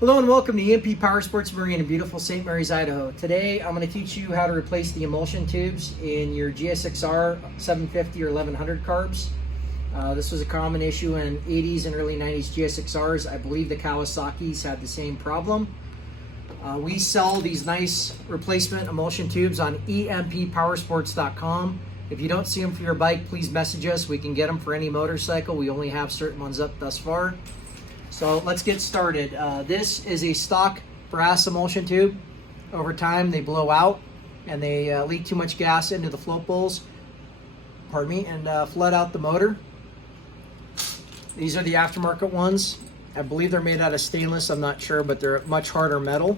Hello and welcome to EMP Power Sports Marine in beautiful St. Mary's, Idaho. Today I'm going to teach you how to replace the emulsion tubes in your GSXR-1150 or 1100 carbs. This was a common issue in 80s and early 90s GSXRs. I believe the Kawasaki's had the same problem. We sell these nice replacement emulsion tubes on emppowersports.com. If you don't see them for your bike, please message us. We can get them for any motorcycle. We only have certain ones up thus far. So let's get started. This is a stock brass emulsion tube. Over time they blow out and they leak too much gas into the float bowls, and flood out the motor. These are the aftermarket ones. I believe they're made out of stainless, I'm not sure, but they're much harder metal.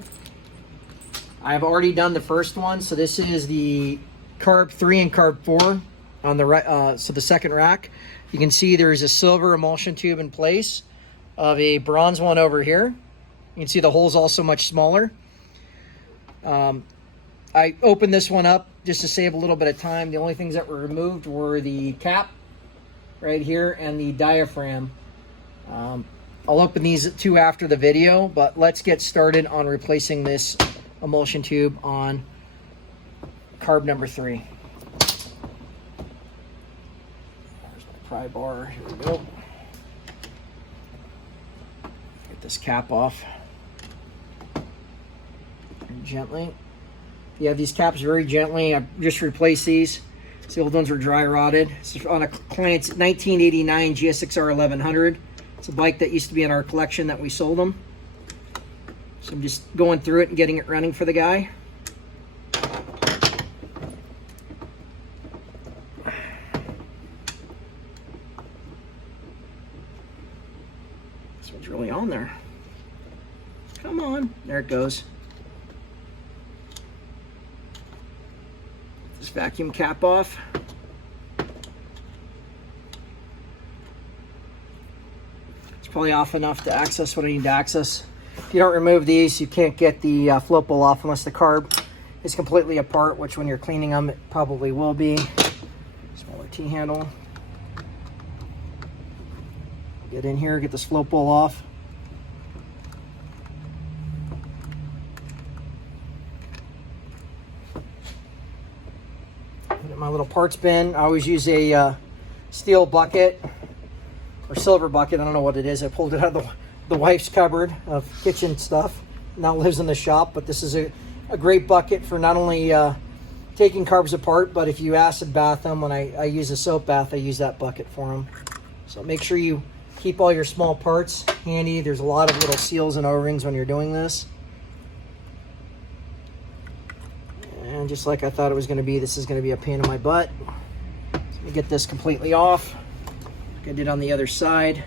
I've already done the first one, so this is the carb 3 and carb 4 on the right, so the second rack. You can see there's a silver emulsion tube in place of a bronze one over here. You can see the hole's also much smaller. I opened this one up just to save a little bit of time. The only things that were removed were the cap right here and the diaphragm. I'll open these two after the video, but let's get started on replacing this emulsion tube on carb number 3. There's my pry bar, here we go. Get this cap off very gently. You have these caps very gently. I just replaced these. The old ones were dry rotted. This is on a client's 1989 GSXR-1100. It's a bike that used to be in our collection that we sold them. So I'm just going through it and getting it running for the guy. This one's really on there. Come on. There it goes. This vacuum cap off. It's probably off enough to access what I need to access. If you don't remove these, you can't get the float bowl off unless the carb is completely apart, which when you're cleaning them, it probably will be. Smaller T-handle. Get in here, get this float bowl off. Put it in my little parts bin. I always use a steel bucket or silver bucket. I don't know what it is. I pulled it out of the wife's cupboard of kitchen stuff. Now lives in the shop, but this is a great bucket for not only taking carbs apart, but if you acid bath them, when I use a soap bath, I use that bucket for them. So make sure you keep all your small parts handy. There's a lot of little seals and O-rings when you're doing this. And just like I thought it was going to be, this is going to be a pain in my butt. So let me get this completely off. Like I did on the other side.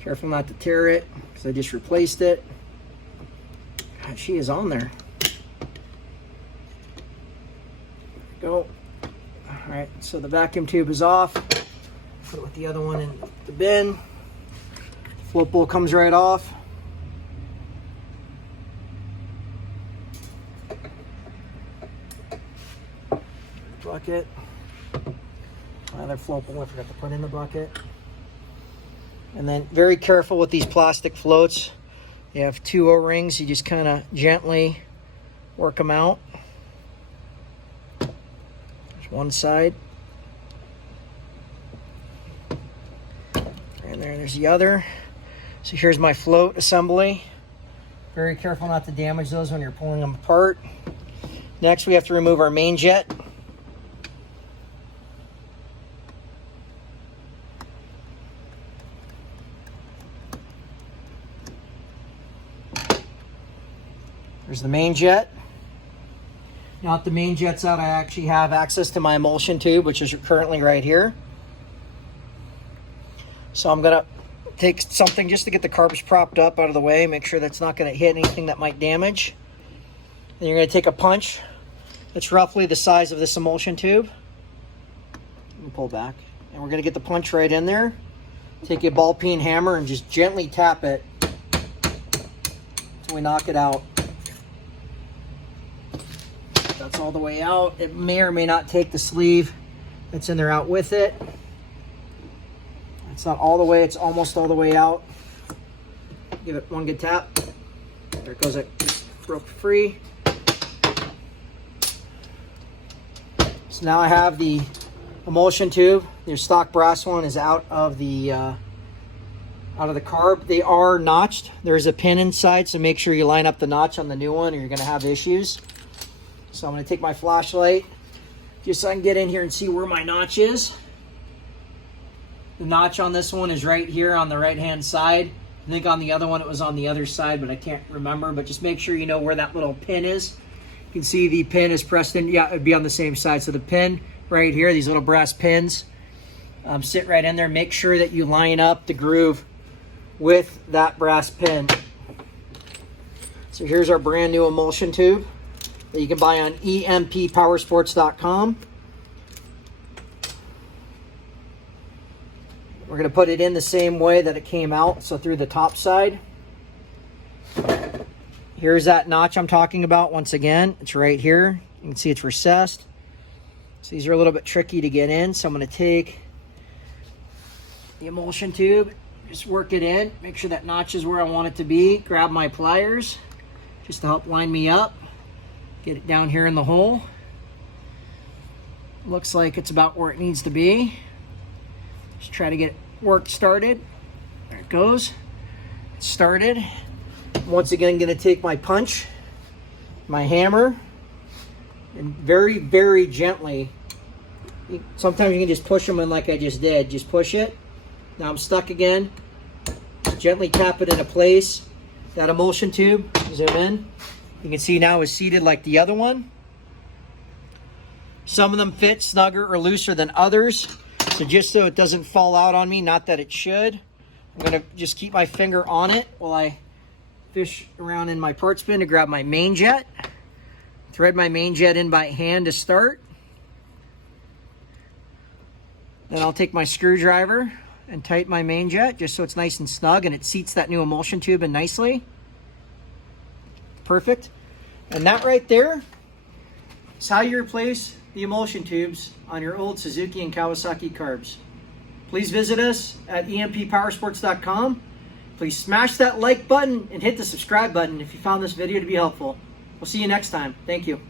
Careful not to tear it, because I just replaced it. God, she is on there. There we go. All right, so the vacuum tube is off. Put it with the other one in the bin. The float bowl comes right off. Bucket. Another float bowl I forgot to put in the bucket. And then very careful with these plastic floats. You have 2 O-rings. You just kind of gently work them out. There's one side. And there's the other. So here's my float assembly. Very careful not to damage those when you're pulling them apart. Next, we have to remove our main jet. There's the main jet. Now that the main jet's out, I actually have access to my emulsion tube, which is currently right here. So I'm gonna take something just to get the carbs propped up out of the way, make sure that's not gonna hit anything that might damage. Then you're gonna take a punch that's roughly the size of this emulsion tube. And pull back. And we're gonna get the punch right in there. Take a ball peen hammer and just gently tap it until we knock it out. That's all the way out. It may or may not take the sleeve that's in there out with it. It's not all the way, it's almost all the way out. Give it one good tap. There it goes, it broke free. So now I have the emulsion tube. Your stock brass one is out of the carb. They are notched. There's a pin inside, so make sure you line up the notch on the new one or you're gonna have issues. So I'm gonna take my flashlight just so I can get in here and see where my notch is. The notch on this one is right here on the right hand side. I think on the other one it was on the other side, but I can't remember. But just make sure you know where that little pin is. You can see the pin is pressed in. Yeah, it'd be on the same side. So the pin right here, these little brass pins, sit right in there. Make sure that you line up the groove with that brass pin. So here's our brand new emulsion tube that you can buy on emppowersports.com. We're going to put it in the same way that it came out, so through the top side. Here's that notch I'm talking about. Once again, it's right here. You can see it's recessed. So these are a little bit tricky to get in, so I'm going to take the emulsion tube, just work it in, make sure that notch is where I want it to be, grab my pliers just to help line me up, get it down here in the hole. Looks like it's about where it needs to be. Just try to get work started. There it goes. It's started. Once again, I'm going to take my punch, my hammer, and very, very gently. Sometimes you can just push them in like I just did. Just push it. Now I'm stuck again. Gently tap it into place. That emulsion tube, zoom in. You can see now is seated like the other one. Some of them fit snugger or looser than others. So just so it doesn't fall out on me, not that it should, I'm going to just keep my finger on it while I fish around in my parts bin to grab my main jet. Thread my main jet in by hand to start. Then I'll take my screwdriver and tighten my main jet just so it's nice and snug and it seats that new emulsion tube in nicely. Perfect. And that right there is how you replace the emulsion tubes on your old Suzuki and Kawasaki carbs. Please visit us at emppowersports.com. Please smash that like button and hit the subscribe button if you found this video to be helpful. We'll see you next time. Thank you.